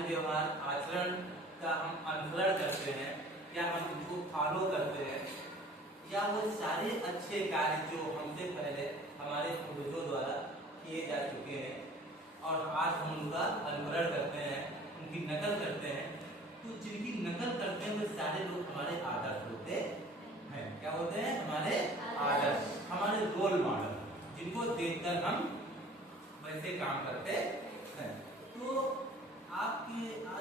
आचार व्यवहार आचरण का हम अनुसरण करते हैं या हम इनको फॉलो करते हैं, या वो सारे अच्छे कार्य जो हमसे पहले हमारे पूर्वजों द्वारा किए जा चुके हैं और आज हम उनका अनुकरण करते हैं, उनकी नकल करते हैं, तो जिनकी नकल करते हैं वे सारे लोग हमारे आदर्श होते हैं। क्या होते हैं? हमारे आदर्श, हमारे रोल मॉडल, जिनको देखकर हम वैसे काम करते हैं। तो आज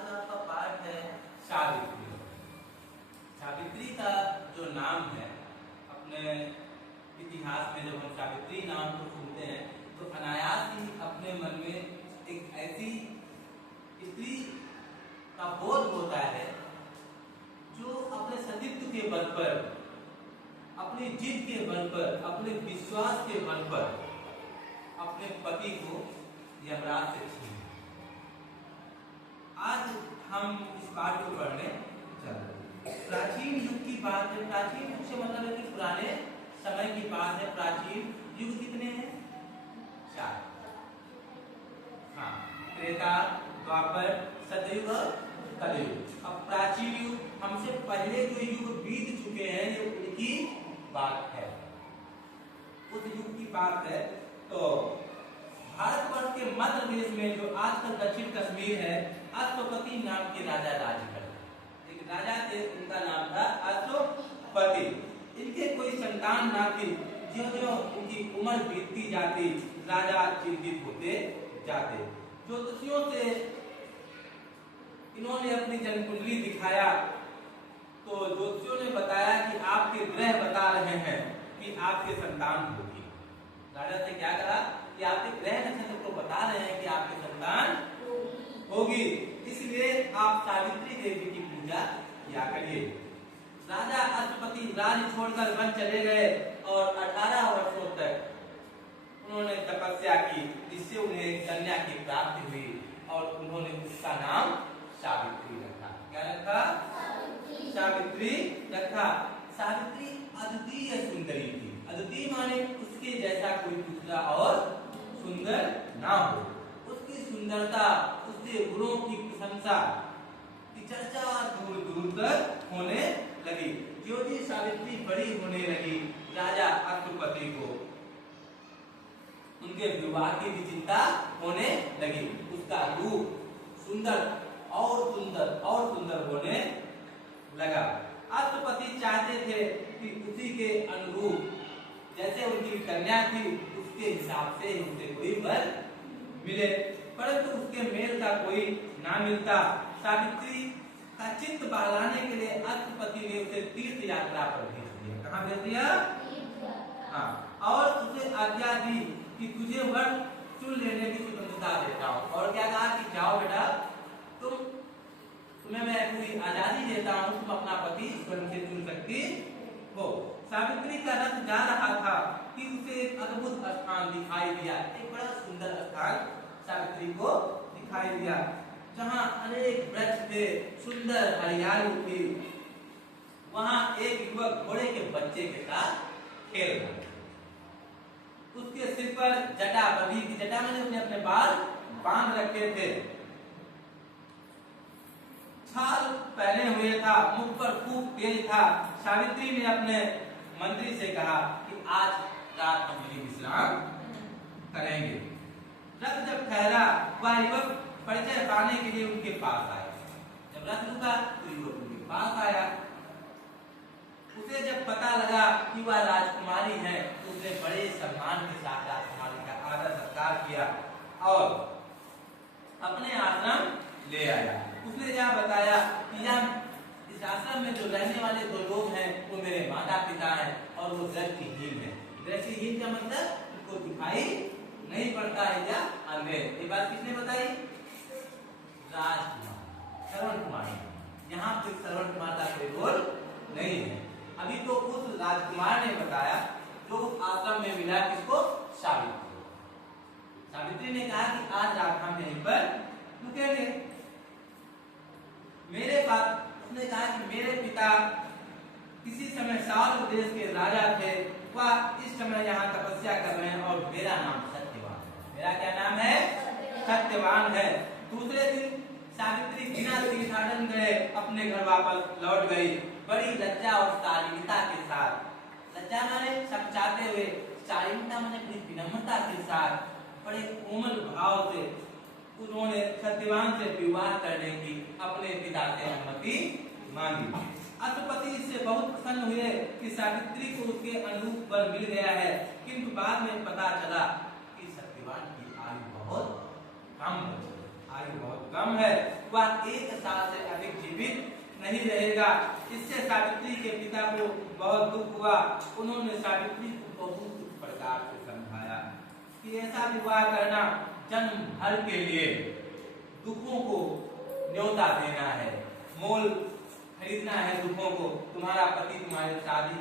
आपका पाठ है सावित्री। सावित्री का जो नाम है, अपने इतिहास में जब हम सावित्री नाम को सुनते हैं तो अनायास ही अपने मन में एक ऐसी स्त्री का बोध होता है जो अपने सतीत्व के बल पर, अपनी जिद के बल पर, अपने विश्वास के बल पर अपने पति को यमराज से छीने। आज हम इस पाठ को पढ़ने चल रहे हैं। प्राचीन युग की बात है। प्राचीन युग से मतलब है कि पुराने समय की बात है। प्राचीन युग कितने हैं? 4। हाँ, त्रेता, द्वापर, सतयुग और कलयुग। अब प्राचीन युग, हमसे पहले जो युग बीत चुके हैं, ये उनकी बात है, उस युग की बात है। तो भारतवर्ष के मध्य प्रदेश में जो आजकल दक्षिण कश्मीर है, अश्वपति नाम के राजा राज करते। एक राजा थे, उनका नाम था अश्वपति। इनके कोई संतान ना थी। ज्यों-ज्यों उनकी उम्र बीतती जाती, राजा चिंतित होते जाते। ज्योतिषियों से इन्होंने अपनी जन्मकुंडली दिखाया तो ज्योतिषियों ने बताया कि आपके ग्रह बता रहे हैं कि आपके संतान होगी। राजा से क्या कहा कि आपके ग्रह नक्षत्र को बता रहे हैं कि आपके संतान होगी, इसलिए आप सावित्री देवी की पूजा किया करिए। राजा अश्वपति राज्य छोड़कर वन चले गए और 18 वर्षों तक उन्होंने तपस्या की, जिससे उन्हें कन्या की प्राप्ति हुई और उन्होंने उसका नाम सावित्री रखा। क्या रखा? सावित्री रखा। सावित्री अद्वितीय सुंदरी थी। अद्वितीय माने उसके जैसा कोई दूसरा और सुंदर ना हो। उसकी सुंदरता, उसके गुणों की प्रशंसा की चर्चा दूर दूर तक होने लगी। जो भी सावित्री बड़ी होने लगी, राजा अश्वपति को उनके विवाह की भी चिंता होने लगी। उसका रूप सुंदर और सुंदर और सुंदर होने लगा। अश्वपति चाहते थे कि उसी के अनुरूप, जैसे उनकी कन्या थी, उसके हिसाब से उसे कोई वर मिले, परंतु उसके मेल का कोई ना मिलता। सावित्री का चित्त बहलाने के लिए अश्वपति ने उसे तीर्थ यात्रा पर भेज दिया। कहाँ भेज दिया? हाँ, और उसे आज्ञा दी कि तुझे वर चुन लेने की स्वतंत्रता देता हूँ। और क्या कहा कि जाओ बेटा, तुम्हें मैं पूरी आजादी देता हूँ, तुम अपना पति स्वयं से चुन सकती हो। सावित्री का रथ जा रहा था कि उसे एक अद्भुत स्थान दिखाई दिया। एक बड़ा सुंदर स्थान सावित्री को दिखाई दिया, जहाँ अनेक वृक्ष थे, सुंदर हरियाली थी। वहाँ एक युवक घोड़े के बच्चे के साथ खेल रहा था। उसके सिर पर जटा बंधी थी। जटा मैंने उसने अपने बाल बांध रखे थे, छाल पहने हुए था, मुख पर खूब तेल था। सावित्री ने अपने मंत्री से कहा कि आज रात हम मेरी विश्राम करेंगे। रथ जब ठहरा, वह युवक परिचय पाने के लिए उनके पास आया। जब रथ रुका तो युवक उनके पास आया। उसे जब पता लगा कि वह राजकुमारी है, तो उसने बड़े सम्मान के साथ राजकुमारी का आदर सत्कार किया और अपने आश्रम ले आया। उसने यह बताया कि यह इस आश्रम में जो रहने वाले 2 लोग हैं वो मेरे माता पिता हैं और वो दृष्टिहीन है। दृष्टिहीन का मतलब उनको दिखाई नहीं पड़ता है या अंधे। ये बात किसने बताई? राजकुमार, श्रवण कुमार। यहाँ पे श्रवण कुमार का कोई रोल नहीं है। अभी तो उस राजकुमार ने बताया जो उस आश्रम में मिला, किसको? सावित्री। सावित्री ने कहा कि आज रात हम यहीं पर रुकेंगे। मेरे पास उसने कहा कि मेरे पिता किसी समय साल देश के राजा थे, वह इस समय यहाँ तपस्या कर रहे हैं और मेरा नाम सत्यवान है। मेरा क्या नाम है? सत्यवान है। दूसरे दिन सावित्री बिना तीर्थाटन गए अपने घर वापस लौट गई, बड़ी लज्जा और शालीनता के साथ। लज्जा माने शर्माते हुए, शालीनता माने बड़ी विनम्रता के साथ, बड़े कोमल भाव से उन्होंने सत्यवान से विवाह करने की अपने पिता से अनुमति मांगी। अश्वपति इससे बहुत प्रसन्न हुए कि सावित्री को उसके अनुरूप वर मिल गया है, किंतु बाद में पता चला कि सत्यवान की आयु बहुत कम है, वह 1 साल से अधिक जीवित नहीं रहेगा। इससे सावित्री के पिता को बहुत दुख हुआ। उन्होंने सावित्री को बहुत प्रकार से समझाया कि ऐसा विवाह करना जन्म भर के लिए दुखों को न्योता देना है, मोल खरीदना है दुखों को। तुम्हारा पति तुम्हारी शादी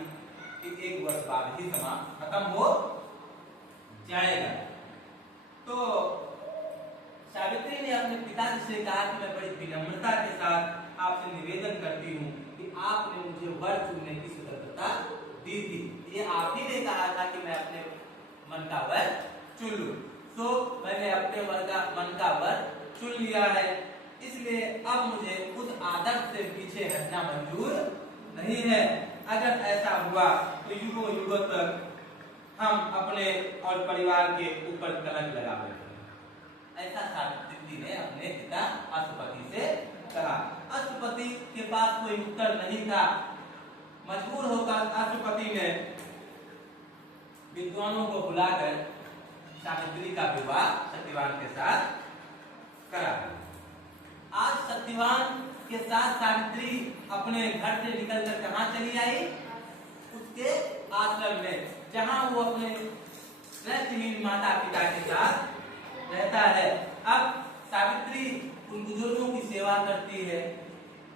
के 1 वर्ष बाद ही खत्म हो जाएगा। तो सावित्री ने अपने पिताजी से कहा कि मैं बड़ी विनम्रता के साथ आपसे निवेदन करती हूँ कि आपने मुझे वर चुनने की स्वतंत्रता दी थी। ये आप ही ने कहा था कि मैं अपने मन का वर चुन लूं, तो मैंने अपने मन का वर चुन लिया है। इसलिए अब मुझे उस आदर्श से पीछे हटना मंजूर नहीं है। अगर ऐसा हुआ तो युगों युगों तक हम अपने और परिवार के ऊपर कलंक लगा बैठे। ऐसा सावित्री ने अपने पिता अश्वपति से कहा। अश्वपति के पास कोई उत्तर नहीं था। मजबूर होकर अश्वपति ने विद्वानों को बुलाकर सावित्री का विवाह सत्यवान के साथ करा। आज सत्यवान के साथ सावित्री अपने घर से निकलकर कहां चली आई? उसके आश्रम में, जहां वो अपने नेत्रहीन माता पिता के साथ रहता है। अब सावित्री उन बुजुर्गों की सेवा करती है,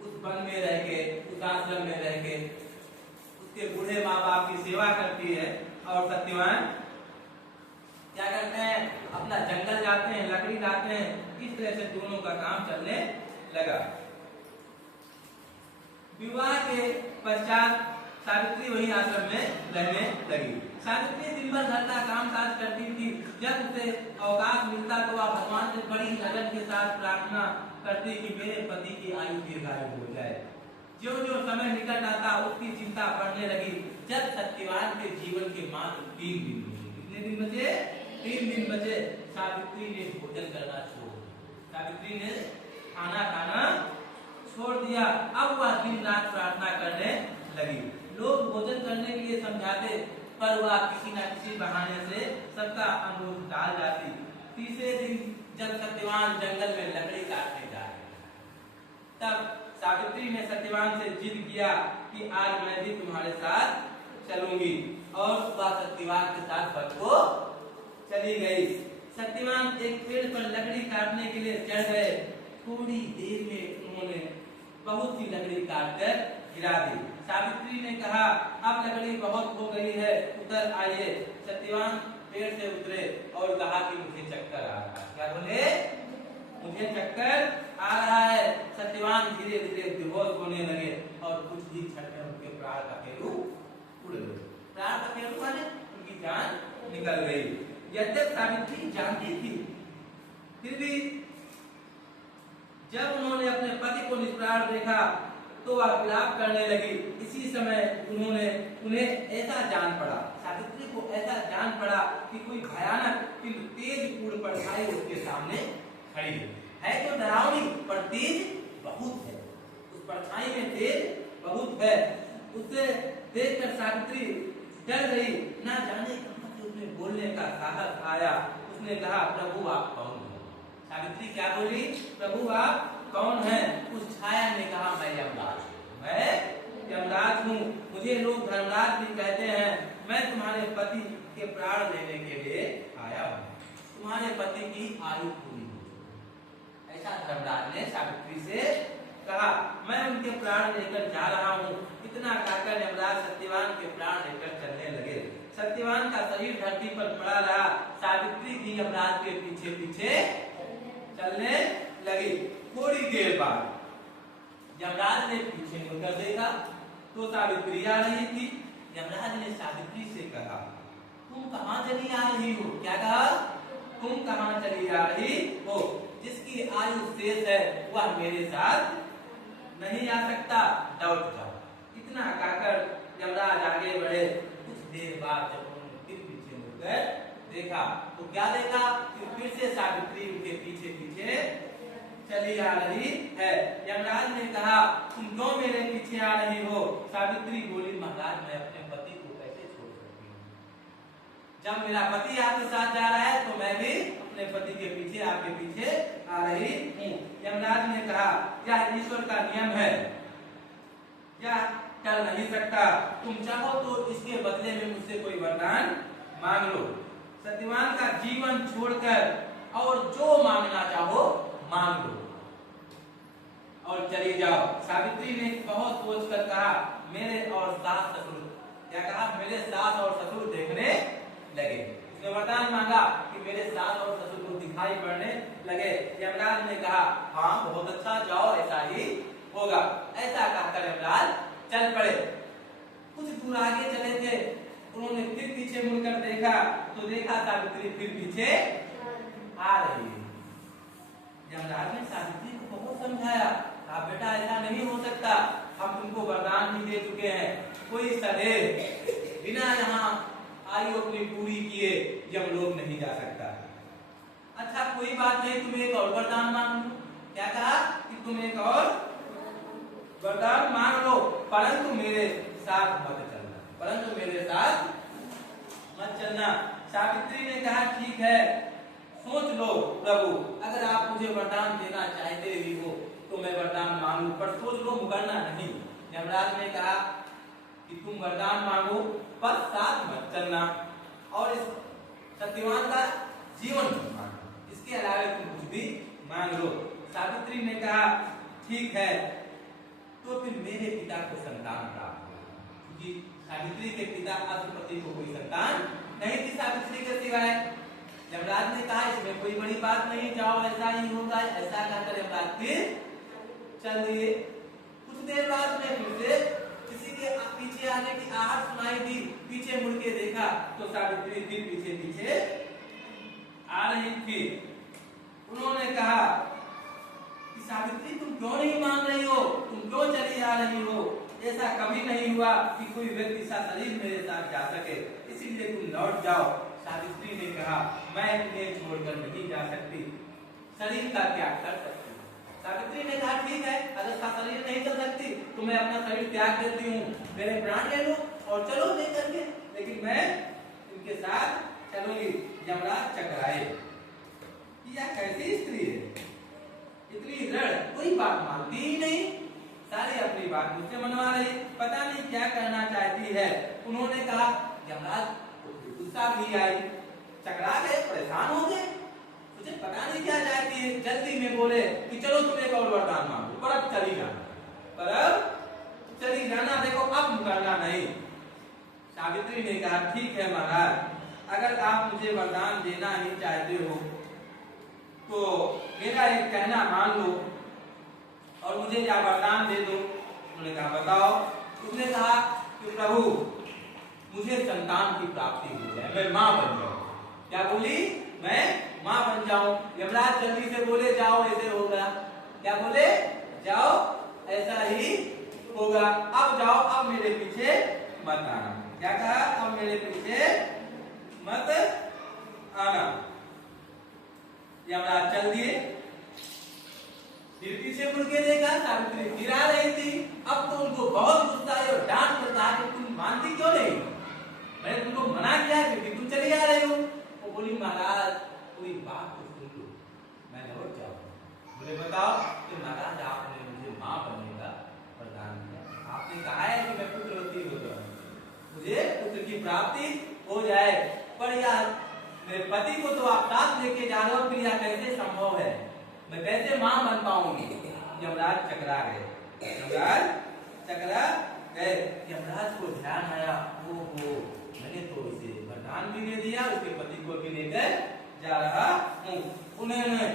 उस वन में रह के, उस आश्रम में रह के उसके बूढ़े माँ बाप की सेवा करती है। और सत्यवान क्या करते हैं? अपना जंगल जाते हैं, लकड़ी लाते हैं। इस तरह से दोनों का काम चलने लगा। विवाह के पश्चात सावित्री वही आश्रम में रहने लगी। सावित्री दिन भर घर का काम काज करती थी। जब उसे अवकाश मिलता तो वह भगवान से बड़ी लगन के साथ प्रार्थना करती कि मेरे पति की आयु दीर्घायु हो जाए। जो जो समय निकट आता उसकी चिंता बढ़ने लगी। जब सत्यवान के जीवन के मात्र 3 दिन बचे, कितने दिन बचे? 3 दिन बचे। सावित्री ने भोजन करना छोड़ दिया। सावित्री ने खाना खाना छोड़ दिया। अब वह दिन रात प्रार्थना करने लगी। लोग भोजन करने के लिए समझाते, पर वह किसी न किसी बहाने से सबका अनुरोध टाल जाती। तीसरे दिन जब सत्यवान जंगल में लकड़ी काटने जा रहे, तब सावित्री ने सत्यवान से जिद किया कि आज मैं भी तुम्हारे साथ चलूंगी। और वह सत्यवान के साथ वन को चली गई। सत्यवान एक पेड़ पर लकड़ी काटने के लिए चढ़ गए। थोड़ी देर में उन्होंने बहुत सी लकड़ी काटकर गिरा दी। सावित्री ने कहा, अब लकड़ी बहुत हो गई है, उतर आइए। सत्यवान पेड़ से उतरे और कहा कि मुझे चक्कर आ रहा है। क्या बोले? मुझे चक्कर आ रहा है। सत्यवान धीरे धीरे बेहोश होने लगे और कुछ ही क्षण में उनके प्राण का फेरू उड़ गए। प्राण का फेरू माने उनकी जान निकल गई। यद्यपि सावित्री जानती थी, फिर भी जब उन्होंने अपने पति को निष्प्राण देखा तो वह विलाप करने लगी। इसी समय उन्हें ऐसा जान पड़ा, सावित्री को ऐसा जान पड़ा कि कोई भयानक किंतु तेज उड़ परछाई उसके सामने खड़ी है। तो डरावनी पर तेज बहुत है। उस परछाई में तेज बहुत है। उसे देखकर सावित्री डर गई। ना जाने कहां से उसने बोलने का साहस आया। उसने कहा, प्रभु आप कौन हैं? सावित्री क्या बोली? प्रभु आप कौन हैं? उस छाया ने कहा, मैं यमराज हूं। मैं यमराज हूँ। मुझे लोग धर्मराज भी कहते हैं। मैं तुम्हारे पति के प्राण लेने के लिए आया हूँ। तुम्हारे पति की आयु पूरी हो। ऐसा धर्मराज ने सावित्री से कहा। मैं उनके प्राण लेकर जा रहा हूँ। इतना कहकर यमराज सत्यवान के प्राण लेकर चलने लगे। सत्यवान का शरीर धरती पर पड़ा रहा। सावित्री भी यमराज के पीछे पीछे चलने लगी। थोड़ी देर बाद यमराज ने पीछे मुड़कर देखा तो सावित्री आ रही थी। यमराज ने सावित्री से कहा, तुम कहां चली आ रही हो? क्या कहा? तुम कहां चली आ रही हो? जिसकी आयु शेष है वह मेरे साथ नहीं आ सकता, लौट जाओ। इतना कहकर यमराज आगे बढ़े। कुछ देर बाद जब उन्होंने फिर पीछे मुड़कर देखा तो क्या देखा कि फिर से सावित्री उनके पीछे पीछे चली आ रही है। यमराज ने कहा तुम क्यों मेरे पीछे आ रही हो? सावित्री बोली महाराज मैं अपने पति को कैसे छोड़ सकती हूँ? जब मेरा पति आपके साथ जा रहा है तो मैं भी अपने पति के पीछे आपके पीछे आ रही हूँ। यमराज ने कहा यह ईश्वर का नियम है, यह टल नहीं सकता। तुम चाहो तो इसके बदले में मुझसे कोई वरदान मांग लो। सत्यवान का जीवन छोड़कर और जो मांगना चाहो मांग लो और चली जाओ। सावित्री ने बहुत सोच कर कहा मेरे और सास ससुर, क्या कहा? मेरे सास और ससुर देखने लगे। उसने वरदान मांगा कि मेरे सास और ससुर को दिखाई पड़ने लगे। यमराज ने कहा हाँ बहुत अच्छा, जाओ ऐसा ही होगा। ऐसा कहकर यमराज चल पड़े। कुछ दूर आगे चले थे, उन्होंने फिर पीछे मुड़कर देखा तो देखा सावित्री फिर पीछे आ रही है। यमराज ने सावित्री को बहुत समझाया, कहा बेटा ऐसा नहीं हो सकता, हम तुमको वरदान भी दे चुके हैं, कोई सदैव बिना यहाँ आयु अपनी पूरी किए यमलोक नहीं जा सकता। अच्छा कोई बात नहीं, तुम एक और वरदान मांग लो। क्या कहा कि तुम एक और वरदान मांग लो, परंतु मेरे साथ मत चलना, परंतु मेरे साथ मत चलना। सावित्री ने कहा ठीक है, सोच लो प्रभु, अगर आप मुझे वरदान देना चाहते भी हो तो मैं वरदान मांगू, पर सोच लो मुकरना नहीं। यमराज ने कहा कि तुम वरदान मांगो पर साथ मत चलना और इस सत्यवान का जीवन मत मांगो, इसके अलावा तुम कुछ भी मांग लो। सावित्री ने कहा ठीक है, तो फिर मेरे पिता को संतान प्राप्त हो, क्योंकि सावित्री के पिता अश्वपति को कोई संतान नहीं थी सावित्री के सिवाय। यमराज ने कहा इसमें कोई बड़ी बात नहीं, जाओ ऐसा ही होगा। ऐसा कहकर यमराज फिर चल दिए। कुछ देर बाद में फिर से किसी के पीछे आने की आहट सुनाई दी। पीछे मुड़ के देखा तो सावित्री फिर पीछे पीछे आ रही थी। उन्होंने कहा कि सावित्री तुम क्यों नहीं मान रही हो, तुम क्यों चली आ रही हो? ऐसा कभी नहीं हुआ कि कोई व्यक्ति सशरीर मेरे साथ जा सके, इसीलिए तुम लौट जाओ। सावित्री ने कहा मैं इन्हें छोड़कर नहीं जा सकती, शरीर का त्याग कर सकती हूँ। सावित्री ने कहा ठीक है, अगर शरीर नहीं चल सकती तो मैं अपना शरीर त्याग देती हूँ, मेरे प्राण ले लो और चलो लेकर के, लेकिन मैं इनके साथ चलूंगी। यमराज चकराए, यह कैसी स्त्री है, इतनी दृढ़, कोई बात मानती ही नहीं, सारी अपनी बात मुझसे मनवा रही, पता नहीं क्या करना चाहती है। उन्होंने कहा यमराज गुस्सा भी आई, चकरा गए, परेशान हो गए, मुझे पता नहीं क्या चाहती है। जल्दी में बोले कि चलो तुम एक और वरदान मांगो, पर अब चली जाना, पर अब चली जाना, देखो अब मुकरना नहीं। सावित्री ने कहा ठीक है महाराज, अगर आप मुझे वरदान देना ही चाहते हो तो मेरा एक कहना मान लो और मुझे क्या वरदान दे दो। उन्होंने कहा बताओ। उसने कहा कि प्रभु मुझे संतान की प्राप्ति हो जाए, मैं माँ बन जाऊं। क्या बोली? मैं माँ बन जाऊं। यमराज जल्दी से बोले जाओ ऐसे होगा। क्या बोले? जाओ ऐसा ही होगा, अब जाओ, अब मेरे पीछे मत आना। क्या कहा? अब मेरे पीछे मत आना। यमराज चल दिए। फिर पीछे मुड़ के देखा सावित्री फिर आ रही थी। अब तो उनको बहुत गुस्सा आया और डांट कर कहा कि तुम मानती क्यों नहीं, मैंने तुमको मना किया क्योंकि तुम चली आ रही हो। वो बोली महाराज कोई बात तो सुन लो, मैं लौट जाऊंगा। बोले बताओ। कि महाराज आपने मुझे माँ बनने का वरदान दिया, आपने कहा है कि मैं पुत्रवती हो जाऊं, मुझे पुत्र की प्राप्ति हो जाए, पर यार मेरे पति को तो आप साथ लेके जा रहे हो, फिर यह कैसे संभव है, मैं कैसे माँ बन पाऊंगी। यमराज चकरा गए, यमराज चकरा गए। यमराज को ध्यान आया, ओहो मैंने तो इसे वरदान भी दे दिया, उसके पति को भी लेकर जा रहा हूँ। उन्होंने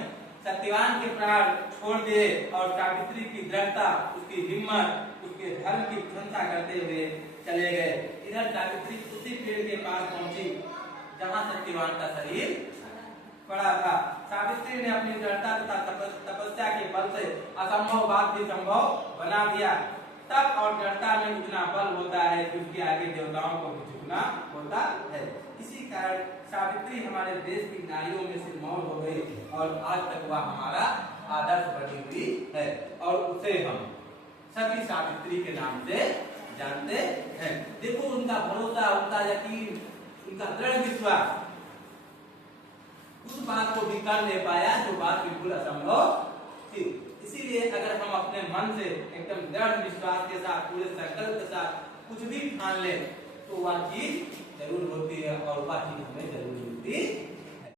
सत्यवान के प्राण छोड़ दिए और सावित्री की दृढ़ता, उसकी हिम्मत, उसके धर्म की प्रशंसा करते हुए चले गए। इधर सावित्री उसी पेड़ के पास पहुंची जहां सत्यवान का शरीर पड़ा था। सावित्री सावित्री ने अपनी दृढ़ता तथा तपस्या के बल से असंभव बात भी संभव बना दिया। तप और दृढ़ता में उतना बल होता है कि उसके आगे देवताओं को भी झुकना होता है। इसी कारण सावित्री हमारे देश की नारियों में सिरमौर हो गई और आज तक वह हमारा आदर्श बनी हुई है और उसे हम सती सावित्री के नाम से जानते हैं। देखो उनका भरोसा, उनका यकीन, उनका दृढ़ विश्वास उस बात को भी कर ले पाया जो बात बिल्कुल असंभव थी। इसीलिए अगर हम अपने मन से एकदम दृढ़ विश्वास के साथ, पूरे संकल्प के साथ कुछ भी ठान ले तो वह चीज जरूर होती है और वह चीज हमें जरूर मिलती